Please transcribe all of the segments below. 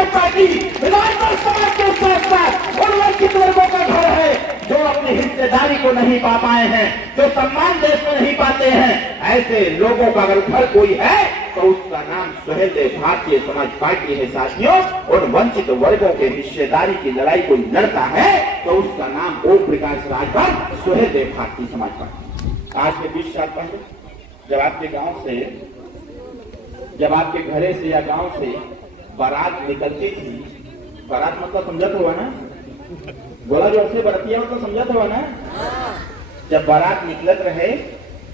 समाज पार्टी राजभर समाज के साथ साथ उन वंचित वर्गों का घर है जो अपनी हिस्सेदारी को नहीं पा पाए हैं, जो सम्मान देश में नहीं पाते हैं। ऐसे लोगों का अगर घर कोई है तो उसका नाम सुहेलदेव भारतीय समाज पार्टी है साथियों। और वंचित वर्गों के हिस्सेदारी की लड़ाई कोई लड़ता है तो उसका नाम ओम प्रकाश राजभर सुहेलदेव भारतीय समाज पार्टी। आज से 20 साल पहले जब आपके घरे से या गांव से बारात निकलती थी, बारात मतलब समझत हुआ ना, बोला जो ऐसे बरतिया मतलब समझत हुआ ना। जब बारात निकलत रहे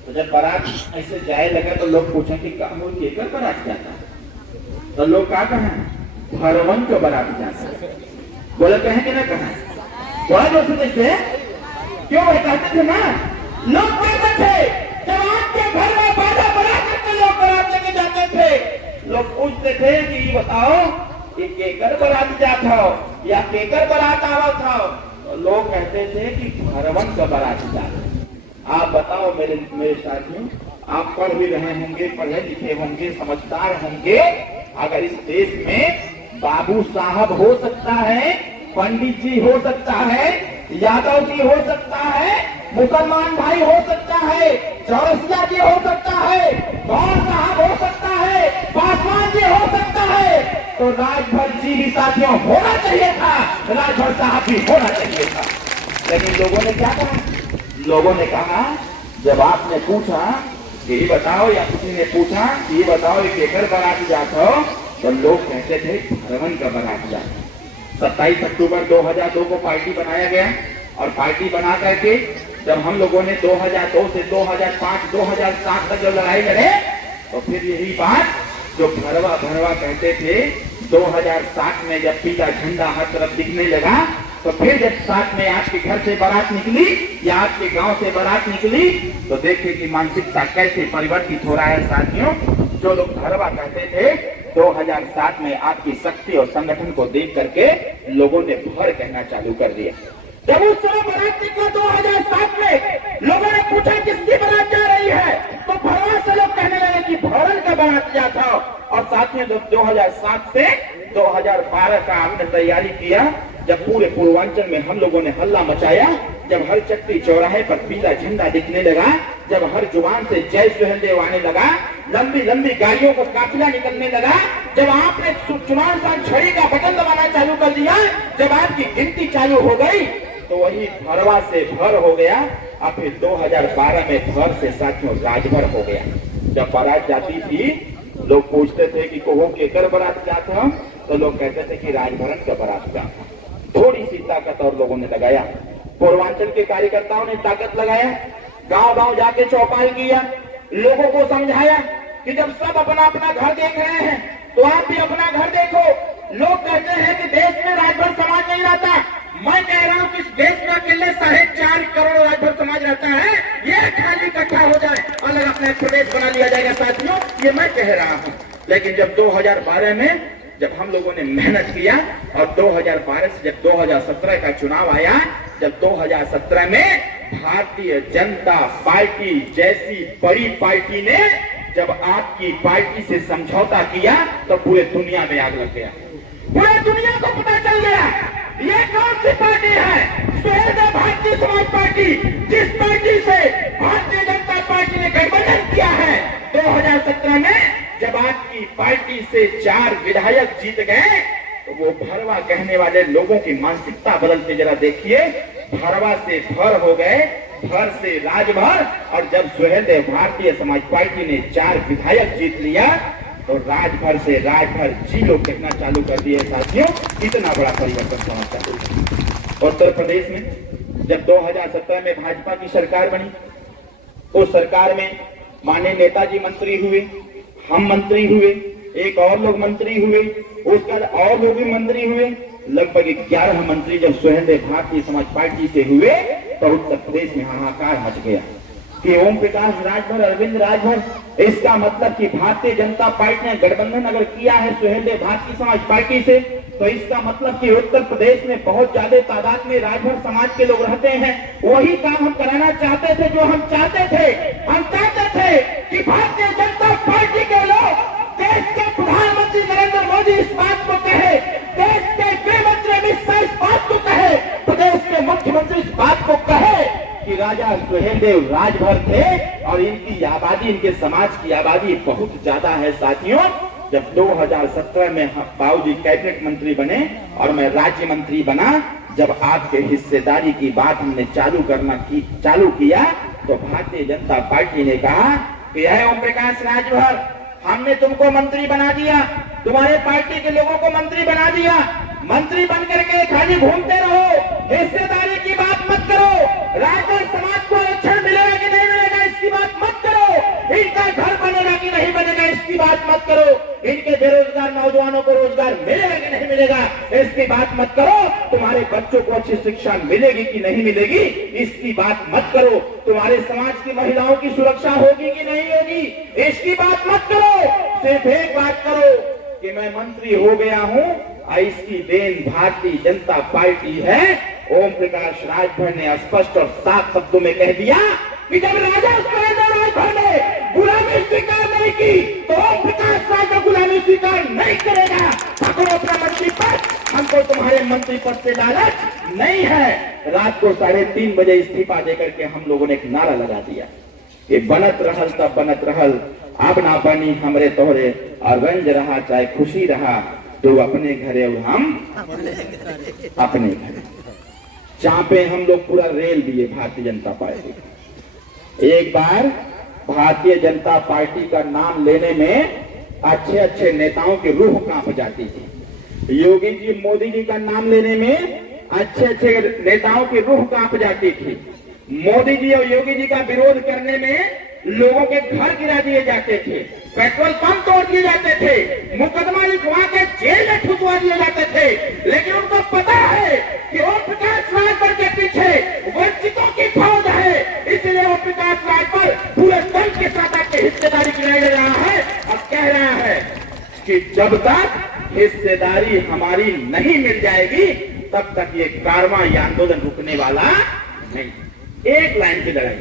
तो जब बारात ऐसे जाए लगा तो लोग पूछे कि कहाँ केकर बारात जाता है, तो लोग क्या कहें भरवन को बारात जाता है। बोले कहें कि ना कहें, बोला जो जैसे क्यों कहते थे ना, लोग कहते थे जब आपके घर में बाजा बना करके लोग बारात लेके जाते थे, लोग पूछते थे कि ये बताओ ये केकर बारात जाता हो या केकर बारात आवत हो, तो लोग कहते थे कि भरवन का बारात जाता। आप बताओ मेरे साथियों, आप पढ़ भी रहे होंगे, पढ़े लिखे होंगे, समझदार होंगे, अगर इस देश में बाबू साहब हो सकता है, पंडित जी हो सकता है, यादव जी हो सकता है, मुसलमान भाई हो सकता है, चौरसिया जी हो सकता है, गौर साहब हो सकता है, पासवान जी हो सकता है, तो राजभर जी भी साथियों होना चाहिए था, राजभर साहब भी होना चाहिए था। लेकिन लोगों ने क्या कहा, लोगों ने कहा जब आपने पूछा कि ये बताओ या किसी ने पूछा कि ये बताओ ये केकर बारात जाता हो, तो लोग कहते थे भरवन का बारात जाता। 27 अक्टूबर 2002 को पार्टी बनाया गया और पार्टी बना करके जब हम लोगों ने 2002 से 2005 2007 तक जब लड़ाई लड़े तो फिर यही बात जो भरवा भरवा कहते थे 2007 में जब पीला झंडा हर तरफ दिखने लगा, तो फिर जब साथ में आपके घर से बारात निकली या आपके गांव से बारात निकली तो देखिए कि मानसिकता कैसे परिवर्तित हो रहा है साथियों। जो लोग भरवा कहते थे 2007 में आपकी शक्ति और संगठन को देख करके लोगों ने भर कहना चालू कर दिया। जब उस समय बारात निकला 2007 में लोगों ने पूछा किसकी बारात जा रही है, तो भरवा से लोग कहने लगे कि भरन का बारात जाता। और साथ में 2007 से 2012 का आपने तैयारी किया, जब पूरे पूर्वांचल में हम लोगों ने हल्ला मचाया, जब हर चक्री चौराहे पर पीला झंडा दिखने लगा, जब हर जुबान से जय सुहेलदेव आने लगा, लंबी लंबी गाड़ियों का काफिला निकलने लगा, जब आपने चुनाव साथ छड़ी का बटन दबाना चालू कर दिया, जब आपकी गिनती चालू हो गई तो वही भरवा से भर हो गया। अब फिर 2012 में भर से साथियों राजभर हो गया। जब बारात जाती थी लोग पूछते थे कि कोहो केकर बारात जाता, तो लोग कहते थे कि राजभरन का बारात जाता। थोड़ी सी ताकत और लोगों ने लगाया, पूर्वांचल के कार्यकर्ताओं ने ताकत लगाया, गांव गांव जाके चौपाल किया, लोगों को समझाया कि जब सब अपना अपना घर देख रहे हैं तो आप भी अपना घर देखो। लोग कहते हैं कि देश में राजभर समाज नहीं रहता, मैं कह रहा हूं कि इस देश में अकेले 4.5 करोड़ राजभर समाज रहता है। ये खाली इकट्ठा हो जाए अलग अपना प्रदेश बना लिया जाएगा साथियों, ये मैं कह रहा हूं। लेकिन जब 2012 में जब हम लोगों ने मेहनत किया और 2012 से जब 2017 का चुनाव आया, जब 2017 में भारतीय जनता पार्टी जैसी बड़ी पार्टी ने जब आपकी पार्टी से समझौता किया तो पूरे दुनिया में आग लग गया। पूरे दुनिया को पता चल गया ये कौन सी पार्टी है, सुहेलदेव भारतीय समाज पार्टी, जिस पार्टी से भारतीय जनता पार्टी ने गठबंधन किया है। 2017 में जब आपकी पार्टी से 4 विधायक जीत गए तो वो भरवा कहने वाले लोगों की मानसिकता बदलते जरा देखिए। भरवा से भर हो गए, भर से राजभर, और जब सुहेलदेव भारतीय समाज पार्टी ने 4 विधायक जीत लिया तो राजभर से राजभर जी लोग कहना चालू कर दिए साथियों। इतना बड़ा परिवर्तन होना चालू। उत्तर प्रदेश में जब 2017 में भाजपा की सरकार बनी, उस सरकार में माननीय नेताजी मंत्री हुए, हम मंत्री हुए, एक और लोग मंत्री हुए, उसका और लोग भी मंत्री हुए, लगभग 11 मंत्री जब सुहेलदेव भारतीय समाज पार्टी से हुए तो उत्तर प्रदेश में हाहाकार मच गया कि ओम प्रकाश राजभर, अरविंद राजभर, इसका मतलब कि भारतीय जनता पार्टी ने गठबंधन अगर किया है सुहेलदेव भारतीय समाज पार्टी से, तो इसका मतलब कि उत्तर प्रदेश में बहुत ज्यादा तादाद में राजभर समाज के लोग रहते हैं। वही काम हम कराना चाहते थे जो हम चाहते थे। हम चाहते थे कि भारतीय जनता पार्टी के लोग देश के प्रधानमंत्री नरेंद्र मोदी इस बात को कहे कि राजा सुहेलदेव राजभर थे और इनकी आबादी, इनके समाज की आबादी बहुत ज्यादा है साथियों। जब 2017 में बाबूजी कैबिनेट मंत्री बने और मैं राज्य मंत्री बना, जब आपके हिस्सेदारी की बात हमने चालू किया तो भारतीय जनता पार्टी ने कहा कि है ओम प्रकाश राजभर, हमने तुमको मंत्री बना दिया, तुम्हारे पार्टी के लोगों को मंत्री बना दिया, मंत्री बन करके खाली घूमते रहो, हिस्सेदारी की बात मत करो, राजभर समाज को आरक्षण मिलेगा कि नहीं मिलेगा इसकी बात मत करो, इनका घर बनेगा कि नहीं बनेगा इसकी बात मत करो, इनके बेरोजगार नौजवानों को रोजगार मिलेगा कि नहीं मिलेगा इसकी बात मत करो, तुम्हारे बच्चों को अच्छी शिक्षा मिलेगी कि नहीं मिलेगी इसकी बात मत करो, तुम्हारे समाज की महिलाओं की सुरक्षा होगी कि नहीं होगी इसकी बात मत करो, सिर्फ एक बात करो कि मैं मंत्री हो गया हूं, इसकी देन भारतीय जनता पार्टी है। ओम प्रकाश राजभर ने स्पष्ट और साफ शब्दों में कह दिया कि जब राजा राजभर ने गुलामी स्वीकार नहीं की तो ओम प्रकाश राजभर गुलामी स्वीकार नहीं करेगा। पकड़ो अपना मंत्री पद, हमको तुम्हारे मंत्री पद से लालच नहीं है। रात को 3:30 बजे इस्तीफा देकर के हम लोगों ने एक नारा लगा दिया कि बनत रहल तब बनत रहल, अब ना बनी हमरे तोहरे, और रंज रहा चाहे खुशी रहा, तो अपने घरे और हम अपने घरे। चापे हम लोग पूरा रेल दिए भारतीय जनता पार्टी। एक बार भारतीय जनता पार्टी का नाम लेने में अच्छे अच्छे नेताओं की रूह कांप जाती थी। योगी जी, मोदी जी का नाम लेने में अच्छे अच्छे नेताओं की रूह कांप जाती थी। मोदी जी और योगी जी का विरोध करने में लोगों के घर गिरा दिए जाते थे, पेट्रोल पंप तोड़ दिए जाते थे, मुकदमा लिखवा के जेल में ठुसवा दिए जाते थे। लेकिन उनको पता है कि ओम प्रकाश राजभर के पीछे वंचितों की फौज है, इसलिए ओम प्रकाश राजभर पूरे दल के साथ आके हिस्सेदारी ले रहा है और कह रहा है कि जब तक हिस्सेदारी हमारी नहीं मिल जाएगी तब तक ये कारवां या आंदोलन रुकने वाला नहीं। एक लाइन की लड़ाई